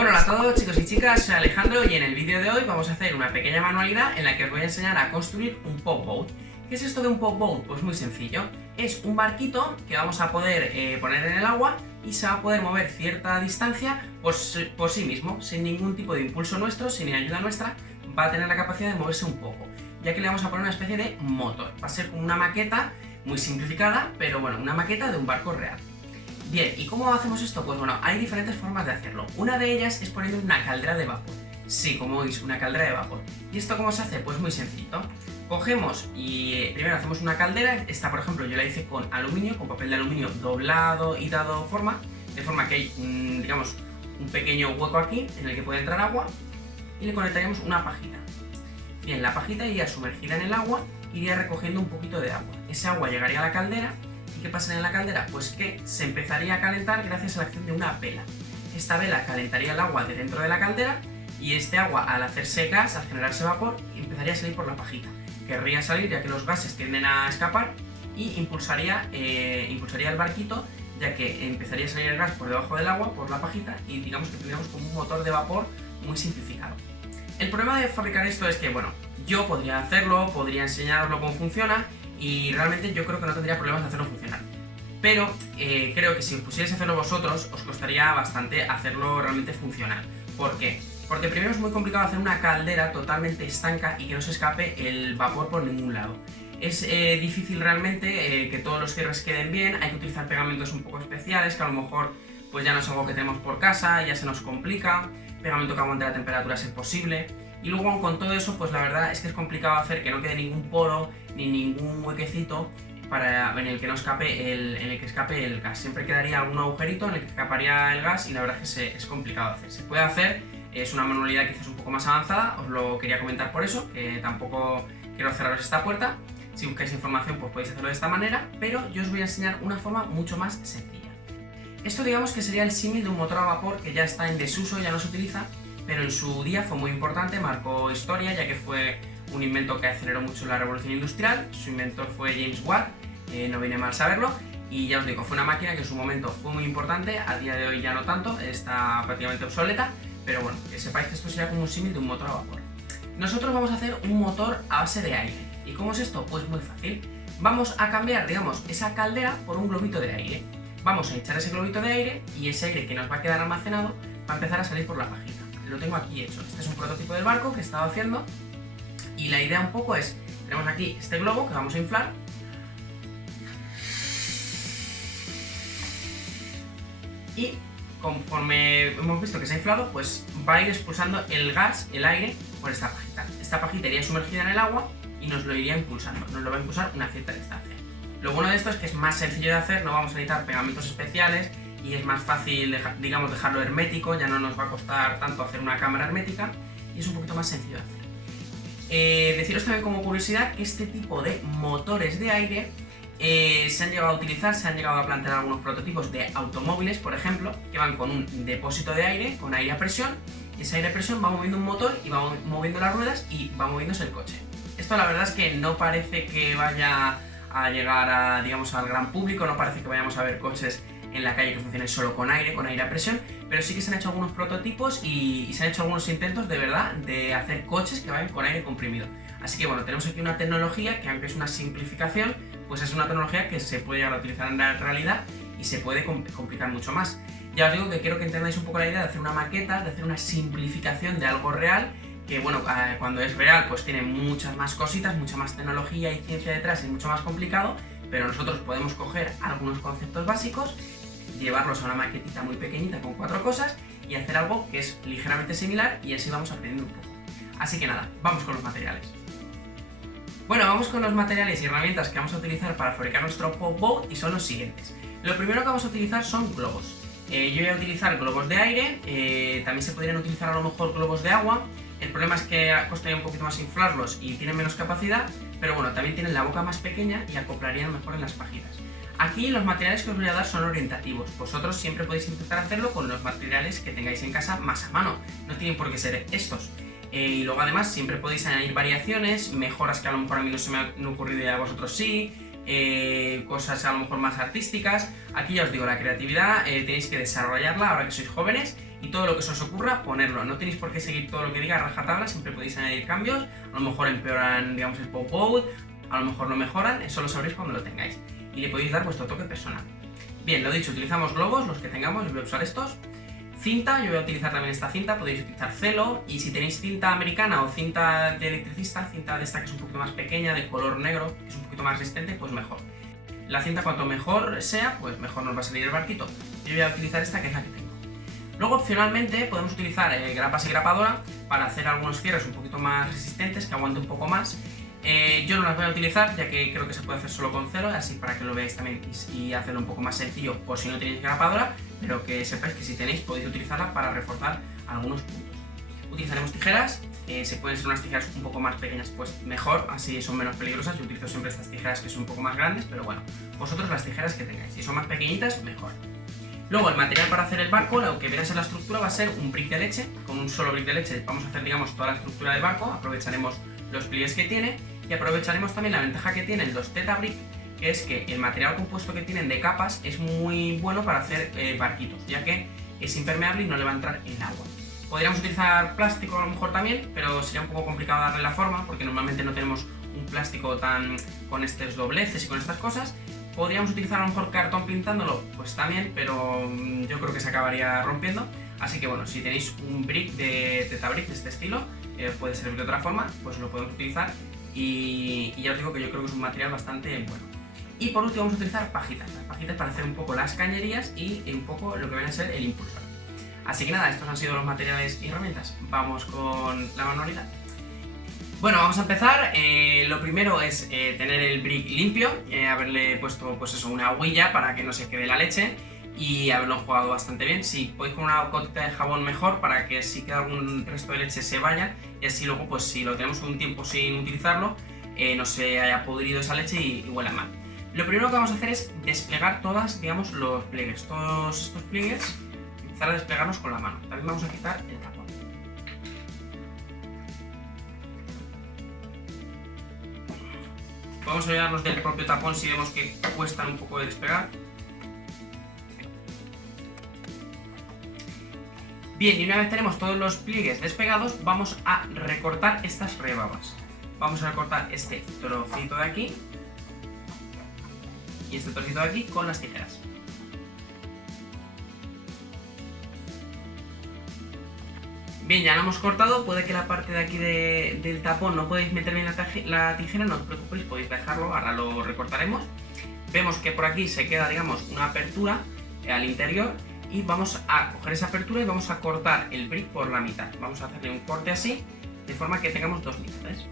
Bueno, hola a todos chicos y chicas, soy Alejandro y en el vídeo de hoy vamos a hacer una pequeña manualidad en la que os voy a enseñar a construir un pop boat. ¿Qué es esto de un pop boat? Pues muy sencillo, es un barquito que vamos a poder poner en el agua y se va a poder mover cierta distancia por sí mismo, sin ningún tipo de impulso nuestro, sin ayuda nuestra, va a tener la capacidad de moverse un poco, ya que le vamos a poner una especie de motor. Va a ser como una maqueta muy simplificada, pero bueno, una maqueta de un barco real. Bien, ¿y cómo hacemos esto? Pues bueno, hay diferentes formas de hacerlo. Una de ellas es poniendo una caldera de vapor. Sí, como veis, una caldera de vapor. ¿Y esto cómo se hace? Pues muy sencillo. Cogemos y primero hacemos una caldera. Esta, por ejemplo, yo la hice con aluminio, con papel de aluminio doblado y dado forma, de forma que hay, digamos, un pequeño hueco aquí en el que puede entrar agua y le conectaríamos una pajita. Bien, la pajita iría sumergida en el agua, iría recogiendo un poquito de agua. Ese agua llegaría a la caldera. ¿Qué pasa en la caldera? Pues que se empezaría a calentar gracias a la acción de una vela. Esta vela calentaría el agua de dentro de la caldera y este agua, al hacerse gas, al generarse vapor, empezaría a salir por la pajita. Querría salir ya que los gases tienden a escapar y impulsaría el barquito, ya que empezaría a salir el gas por debajo del agua, por la pajita, y digamos que tendríamos como un motor de vapor muy simplificado. El problema de fabricar esto es que, bueno, yo podría hacerlo, podría enseñaros cómo funciona, y realmente yo creo que no tendría problemas de hacerlo funcionar. Pero creo que si os pusierais a hacerlo vosotros, os costaría bastante hacerlo realmente funcionar. ¿Por qué? Porque primero es muy complicado hacer una caldera totalmente estanca y que no se escape el vapor por ningún lado. Es difícil realmente que todos los cierres queden bien, hay que utilizar pegamentos un poco especiales, que a lo mejor pues ya no es algo que tenemos por casa, ya se nos complica, pegamento que aguante la temperatura si es posible. Y luego con todo eso, pues la verdad es que es complicado hacer que no quede ningún poro ni ningún huequecito en el que escape el gas. Siempre quedaría algún agujerito en el que escaparía el gas y la verdad es que es complicado de hacer. Se puede hacer, es una manualidad quizás un poco más avanzada, os lo quería comentar por eso, que tampoco quiero cerraros esta puerta. Si buscáis información pues podéis hacerlo de esta manera, pero yo os voy a enseñar una forma mucho más sencilla. Esto digamos que sería el símil de un motor a vapor que ya está en desuso, ya no se utiliza, pero en su día fue muy importante, marcó historia, ya que fue un invento que aceleró mucho la revolución industrial. Su inventor fue James Watt, no viene mal saberlo, y ya os digo, fue una máquina que en su momento fue muy importante, a día de hoy ya no tanto, está prácticamente obsoleta, pero bueno, que sepáis que esto sería como un símil de un motor a vapor. Nosotros vamos a hacer un motor a base de aire. ¿Y cómo es esto? Pues muy fácil. Vamos a cambiar, digamos, esa caldera por un globito de aire. Vamos a echar ese globito de aire y ese aire que nos va a quedar almacenado va a empezar a salir por la pajita. Lo tengo aquí hecho. Este es un prototipo del barco que he estado haciendo y la idea un poco es, tenemos aquí este globo que vamos a inflar y conforme hemos visto que se ha inflado, pues va a ir expulsando el gas, el aire, por esta pajita. Esta pajita iría sumergida en el agua y nos lo iría impulsando, nos lo va a impulsar una cierta distancia. Lo bueno de esto es que es más sencillo de hacer, no vamos a necesitar pegamentos especiales y es más fácil, digamos, dejarlo hermético, ya no nos va a costar tanto hacer una cámara hermética y es un poquito más sencillo de hacer. Deciros también como curiosidad que este tipo de motores de aire se han llegado a utilizar, se han llegado a plantear algunos prototipos de automóviles, por ejemplo, que van con un depósito de aire, con aire a presión, y ese aire a presión va moviendo un motor y va moviendo las ruedas y va moviéndose el coche. Esto la verdad es que no parece que vaya a llegar digamos, al gran público, no parece que vayamos a ver coches en la calle que funcionen solo con aire a presión, pero sí que se han hecho algunos prototipos y se han hecho algunos intentos de verdad de hacer coches que vayan con aire comprimido. Así que bueno, tenemos aquí una tecnología que aunque es una simplificación, pues es una tecnología que se puede llegar a utilizar en la realidad y se puede complicar mucho más. Ya os digo que quiero que entendáis un poco la idea de hacer una maqueta, de hacer una simplificación de algo real, que bueno, cuando es real pues tiene muchas más cositas, mucha más tecnología y ciencia detrás y es mucho más complicado, pero nosotros podemos coger algunos conceptos básicos, llevarlos a una maquetita muy pequeñita con 4 cosas y hacer algo que es ligeramente similar y así vamos aprendiendo un poco. Así que nada, vamos con los materiales. Bueno, vamos con los materiales y herramientas que vamos a utilizar para fabricar nuestro pop boat y son los siguientes. Lo primero que vamos a utilizar son globos. Yo voy a utilizar globos de aire, también se podrían utilizar a lo mejor globos de agua. El problema es que costaría un poquito más inflarlos y tienen menos capacidad, pero bueno, también tienen la boca más pequeña y acoplarían mejor en las pajitas. Aquí los materiales que os voy a dar son orientativos, vosotros siempre podéis intentar hacerlo con los materiales que tengáis en casa más a mano, no tienen por qué ser estos. Y luego además siempre podéis añadir variaciones, mejoras que a lo mejor a mí no se me han ocurrido y a vosotros sí, cosas a lo mejor más artísticas. Aquí ya os digo, la creatividad tenéis que desarrollarla ahora que sois jóvenes y todo lo que se os ocurra ponerlo. No tenéis por qué seguir todo lo que diga a rajatabla, siempre podéis añadir cambios. A lo mejor empeoran, digamos, el pop-out, a lo mejor lo mejoran, eso lo sabréis cuando lo tengáis. Y le podéis dar vuestro toque personal. Bien, lo dicho, utilizamos globos, los que tengamos, yo voy a usar estos. Cinta, yo voy a utilizar también esta cinta, podéis utilizar celo, y si tenéis cinta americana o cinta de electricista, cinta de esta que es un poquito más pequeña, de color negro, que es un poquito más resistente, pues mejor. La cinta cuanto mejor sea, pues mejor nos va a salir el barquito. Yo voy a utilizar esta que es la que tengo. Luego opcionalmente podemos utilizar grapas y grapadora para hacer algunos cierres un poquito más resistentes, que aguante un poco más. Yo no las voy a utilizar ya que creo que se puede hacer solo con celo, así para que lo veáis también y hacerlo un poco más sencillo por si no tenéis grapadora, pero que sepáis que si tenéis podéis utilizarla para reforzar algunos puntos. Utilizaremos tijeras, si pueden ser unas tijeras un poco más pequeñas pues mejor, así son menos peligrosas. Yo utilizo siempre estas tijeras que son un poco más grandes, pero bueno, vosotros las tijeras que tengáis, si son más pequeñitas mejor. Luego el material para hacer el barco, lo que viene a ser la estructura va a ser un brick de leche. Con un solo brick de leche vamos a hacer, digamos, toda la estructura del barco, aprovecharemos los pliegues que tiene y aprovecharemos también la ventaja que tienen los Tetabrick, que es que el material compuesto que tienen de capas es muy bueno para hacer barquitos, ya que es impermeable y no le va a entrar el agua. Podríamos utilizar plástico a lo mejor también, pero sería un poco complicado darle la forma porque normalmente no tenemos un plástico tan con estos dobleces y con estas cosas. Podríamos utilizar a lo mejor cartón pintándolo, pues también, pero yo creo que se acabaría rompiendo. Así que bueno, si tenéis un brick de Tetabrick de este estilo, puede servir de otra forma, pues lo podemos utilizar. Y ya os digo que yo creo que es un material bastante bueno. Y por último vamos a utilizar pajitas, las pajitas para hacer un poco las cañerías y un poco lo que viene a ser el impulsor. Así que nada, estos han sido los materiales y herramientas. Vamos con la manualidad. Bueno, vamos a empezar. Lo primero es tener el brick limpio, haberle puesto pues eso, una agüilla para que no se quede la leche y haberlo enjuagado bastante bien. Si podéis con una gotita de jabón mejor para que si queda algún resto de leche se vaya y así luego pues si lo tenemos un tiempo sin utilizarlo no se haya podrido esa leche y huela mal. Lo primero que vamos a hacer es desplegar todas, digamos, los pliegues, todos estos pliegues, empezar a desplegarlos con la mano. También vamos a quitar el tapón. Podemos olvidarnos del propio tapón si vemos que cuestan un poco de despegar. Bien, y una vez tenemos todos los pliegues despegados, vamos a recortar estas rebabas. Vamos a recortar este trocito de aquí y este trocito de aquí con las tijeras. Bien, ya lo hemos cortado, puede que la parte de aquí del tapón no podéis meter bien la tijera, no os preocupéis, podéis dejarlo, ahora lo recortaremos. Vemos que por aquí se queda, digamos, una apertura al interior y vamos a coger esa apertura y vamos a cortar el brick por la mitad. Vamos a hacerle un corte así, de forma que tengamos dos mitades.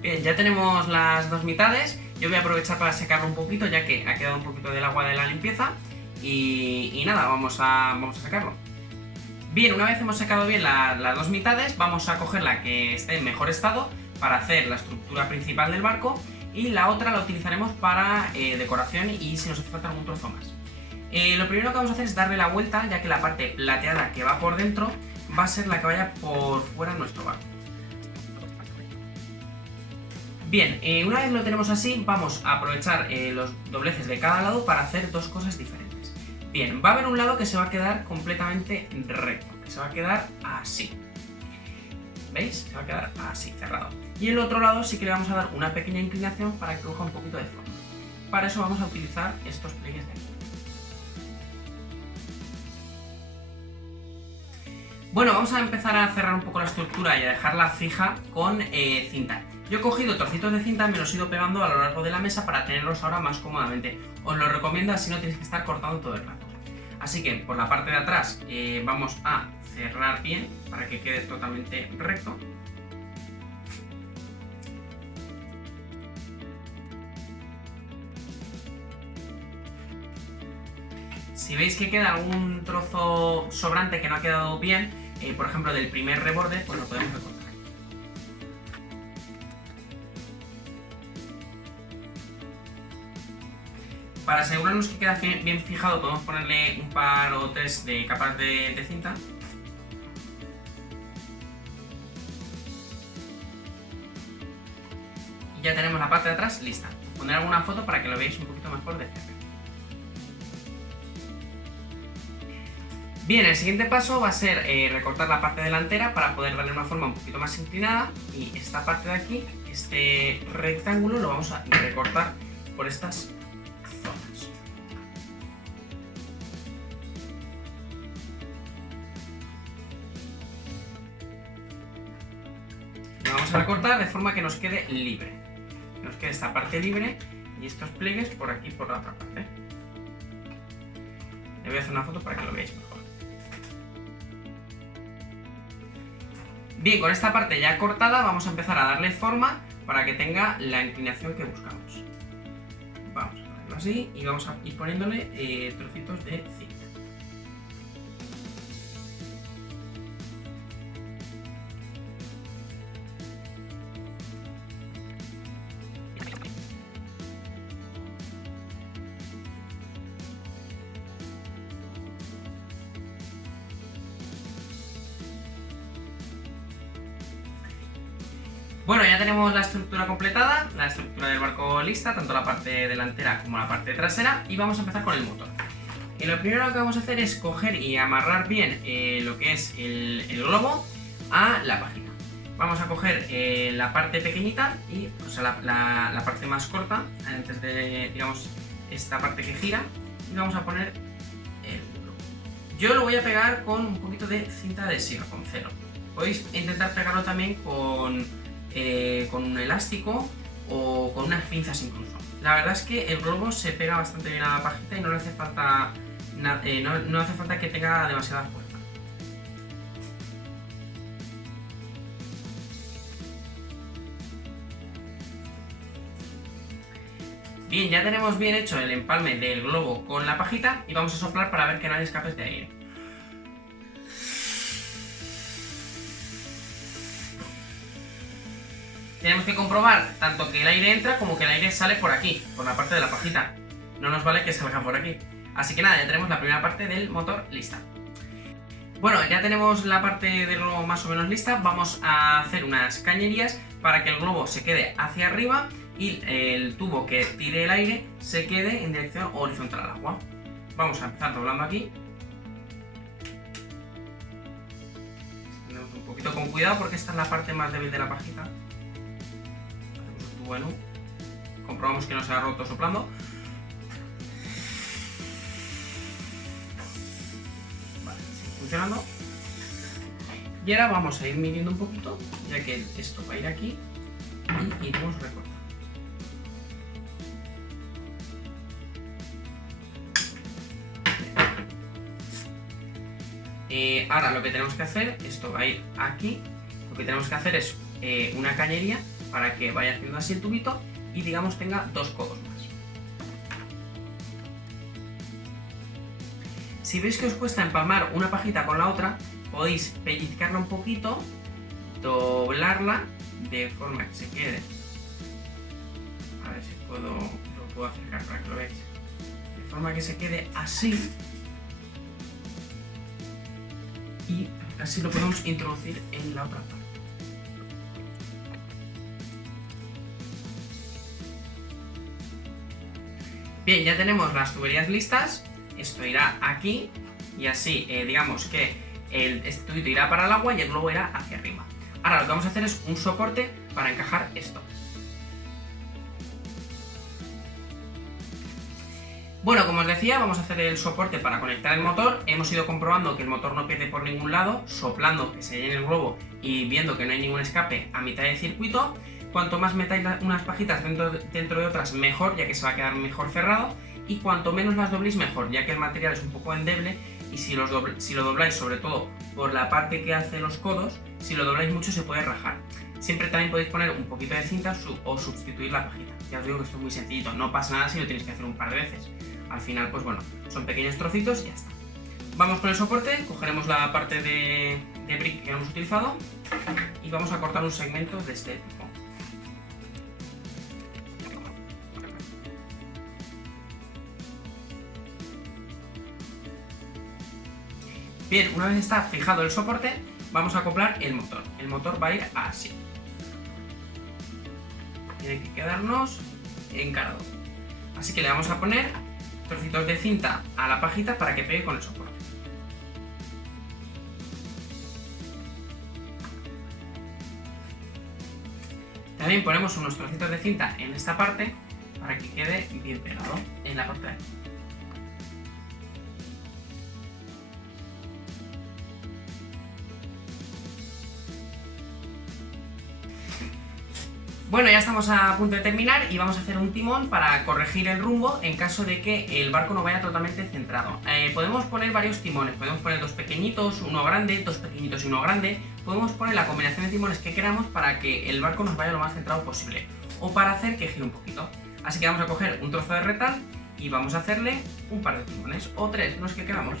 Bien, ya tenemos las dos mitades. Yo voy a aprovechar para secarlo un poquito, ya que ha quedado un poquito del agua de la limpieza. Y nada, vamos a sacarlo. Bien, una vez hemos secado bien las dos mitades, vamos a coger la que esté en mejor estado para hacer la estructura principal del barco y la otra la utilizaremos para decoración y si nos hace falta algún trozo más. Lo primero que vamos a hacer es darle la vuelta, ya que la parte plateada que va por dentro va a ser la que vaya por fuera de nuestro barco. Bien, una vez lo tenemos así, vamos a aprovechar los dobleces de cada lado para hacer dos cosas diferentes. Bien, va a haber un lado que se va a quedar completamente recto, que se va a quedar así. ¿Veis? Se va a quedar así, cerrado. Y el otro lado sí que le vamos a dar una pequeña inclinación para que coja un poquito de forma. Para eso vamos a utilizar estos pliegues de aquí. Bueno, vamos a empezar a cerrar un poco la estructura y a dejarla fija con cinta. Yo he cogido trocitos de cinta y me los he ido pegando a lo largo de la mesa para tenerlos ahora más cómodamente. Os lo recomiendo, así no tenéis que estar cortando todo el rato. Así que por la parte de atrás vamos a cerrar bien para que quede totalmente recto. Si veis que queda algún trozo sobrante que no ha quedado bien, por ejemplo del primer reborde, pues lo podemos recortar. Para asegurarnos que queda bien fijado, podemos ponerle un par o tres de capas de cinta. ya tenemos la parte de atrás lista. Pondré alguna foto para que lo veáis un poquito mejor de cerca. Bien, el siguiente paso va a ser recortar la parte delantera para poder darle una forma un poquito más inclinada, y esta parte de aquí, este rectángulo, lo vamos a recortar por estas zonas. Lo vamos a recortar de forma que nos quede libre. Que nos quede esta parte libre y estos pliegues por aquí por la otra parte. Le voy a hacer una foto para que lo veáis mejor. Bien, con esta parte ya cortada vamos a empezar a darle forma para que tenga la inclinación que buscamos. Vamos a ponerlo así y vamos a ir poniéndole trocitos de cinta. Bueno, ya tenemos la estructura completada, la estructura del barco lista, tanto la parte delantera como la parte trasera, y vamos a empezar con el motor. Y lo primero que vamos a hacer es coger y amarrar bien lo que es el globo a la página. Vamos a coger la parte pequeñita, y, o sea, la parte más corta, antes de, digamos, esta parte que gira, y vamos a poner el globo. Yo lo voy a pegar con un poquito de cinta adhesiva, con celo. Podéis intentar pegarlo también con un elástico o con unas pinzas incluso. La verdad es que el globo se pega bastante bien a la pajita y no le hace falta, no hace falta que tenga demasiada fuerza. Bien, ya tenemos bien hecho el empalme del globo con la pajita y vamos a soplar para ver que no hay escapes de aire. Tenemos que comprobar tanto que el aire entra como que el aire sale por aquí, por la parte de la pajita. No nos vale que salga por aquí. Así que nada, ya tenemos la primera parte del motor lista. Bueno, ya tenemos la parte del globo más o menos lista. Vamos a hacer unas cañerías para que el globo se quede hacia arriba y el tubo que tire el aire se quede en dirección horizontal al agua. Vamos a empezar doblando aquí. Extendemos un poquito con cuidado porque esta es la parte más débil de la pajita. Bueno, comprobamos que no se ha roto soplando. Vale, sigue funcionando. Y ahora vamos a ir midiendo un poquito, ya que esto va a ir aquí y iremos recortando. Ahora lo que tenemos que hacer, esto va a ir aquí, lo que tenemos que hacer es una cañería para que vaya haciendo así el tubito y digamos tenga 2 codos más. Si veis que os cuesta empalmar una pajita con la otra, podéis pellizcarla un poquito, doblarla de forma que se quede. A ver si lo puedo acercar para que lo veáis. De forma que se quede así. Y así lo podemos introducir en la otra parte. Bien, ya tenemos las tuberías listas, esto irá aquí y así digamos que este tubito irá para el agua y el globo irá hacia arriba. Ahora lo que vamos a hacer es un soporte para encajar esto. Bueno, como os decía, vamos a hacer el soporte para conectar el motor. Hemos ido comprobando que el motor no pierde por ningún lado, soplando que se llene el globo y viendo que no hay ningún escape a mitad del circuito. Cuanto más metáis unas pajitas dentro de otras, mejor, ya que se va a quedar mejor cerrado. Y cuanto menos las dobléis, mejor, ya que el material es un poco endeble y si lo dobláis, sobre todo por la parte que hace los codos, si lo dobláis mucho se puede rajar. Siempre también podéis poner un poquito de cinta o sustituir la pajita. Ya os digo que esto es muy sencillito, no pasa nada si lo tenéis que hacer un par de veces. Al final, pues bueno, son pequeños trocitos y ya está. Vamos con el soporte, cogeremos la parte de brick que hemos utilizado y vamos a cortar un segmento de este tipo. Bien, una vez está fijado el soporte, vamos a acoplar el motor. El motor va a ir así. tiene que quedarnos encarado. Así que le vamos a poner trocitos de cinta a la pajita para que pegue con el soporte. También ponemos unos trocitos de cinta en esta parte para que quede bien pegado en la parte de aquí. Bueno, ya estamos a punto de terminar y vamos a hacer un timón para corregir el rumbo en caso de que el barco no vaya totalmente centrado. Podemos poner varios timones, podemos poner dos pequeñitos, uno grande, dos pequeñitos y uno grande. Podemos poner la combinación de timones que queramos para que el barco nos vaya lo más centrado posible o para hacer que gire un poquito. Así que vamos a coger un trozo de retal y vamos a hacerle un par de timones o tres, los que queramos.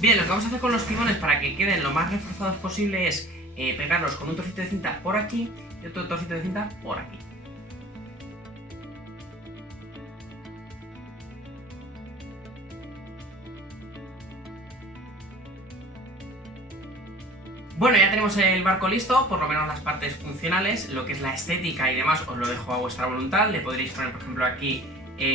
Bien, lo que vamos a hacer con los timones para que queden lo más reforzados posible es pegarlos con un trocito de cinta por aquí y otro trocito de cinta por aquí. Bueno, ya tenemos el barco listo, por lo menos las partes funcionales, lo que es la estética y demás os lo dejo a vuestra voluntad. Le podréis poner, por ejemplo, aquí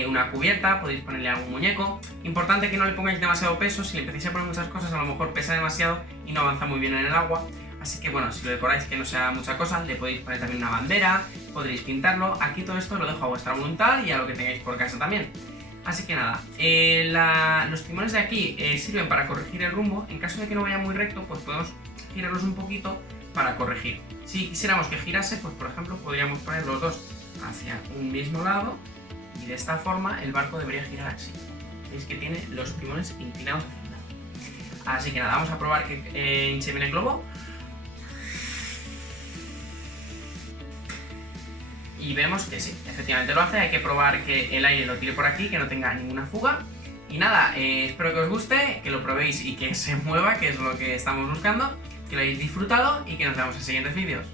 una cubierta, podéis ponerle algún muñeco. Importante que no le pongáis demasiado peso, si le empecéis a poner muchas cosas a lo mejor pesa demasiado y no avanza muy bien en el agua. Así que bueno, si lo decoráis que no sea mucha cosa, le podéis poner también una bandera, podréis pintarlo. Aquí todo esto lo dejo a vuestra voluntad y a lo que tengáis por casa también. Así que nada, los timones de aquí sirven para corregir el rumbo. En caso de que no vaya muy recto, pues podemos girarlos un poquito para corregir. Si quisiéramos que girase, pues por ejemplo podríamos poner los dos hacia un mismo lado y de esta forma el barco debería girar así. Veis que tiene los timones inclinados hacia un lado. Así que nada, vamos a probar que hinche bien el globo. Y vemos que sí, efectivamente lo hace. Hay que probar que el aire lo tire por aquí, que no tenga ninguna fuga. Y nada, espero que os guste, que lo probéis y que se mueva, que es lo que estamos buscando, que lo hayáis disfrutado y que nos vemos en siguientes vídeos.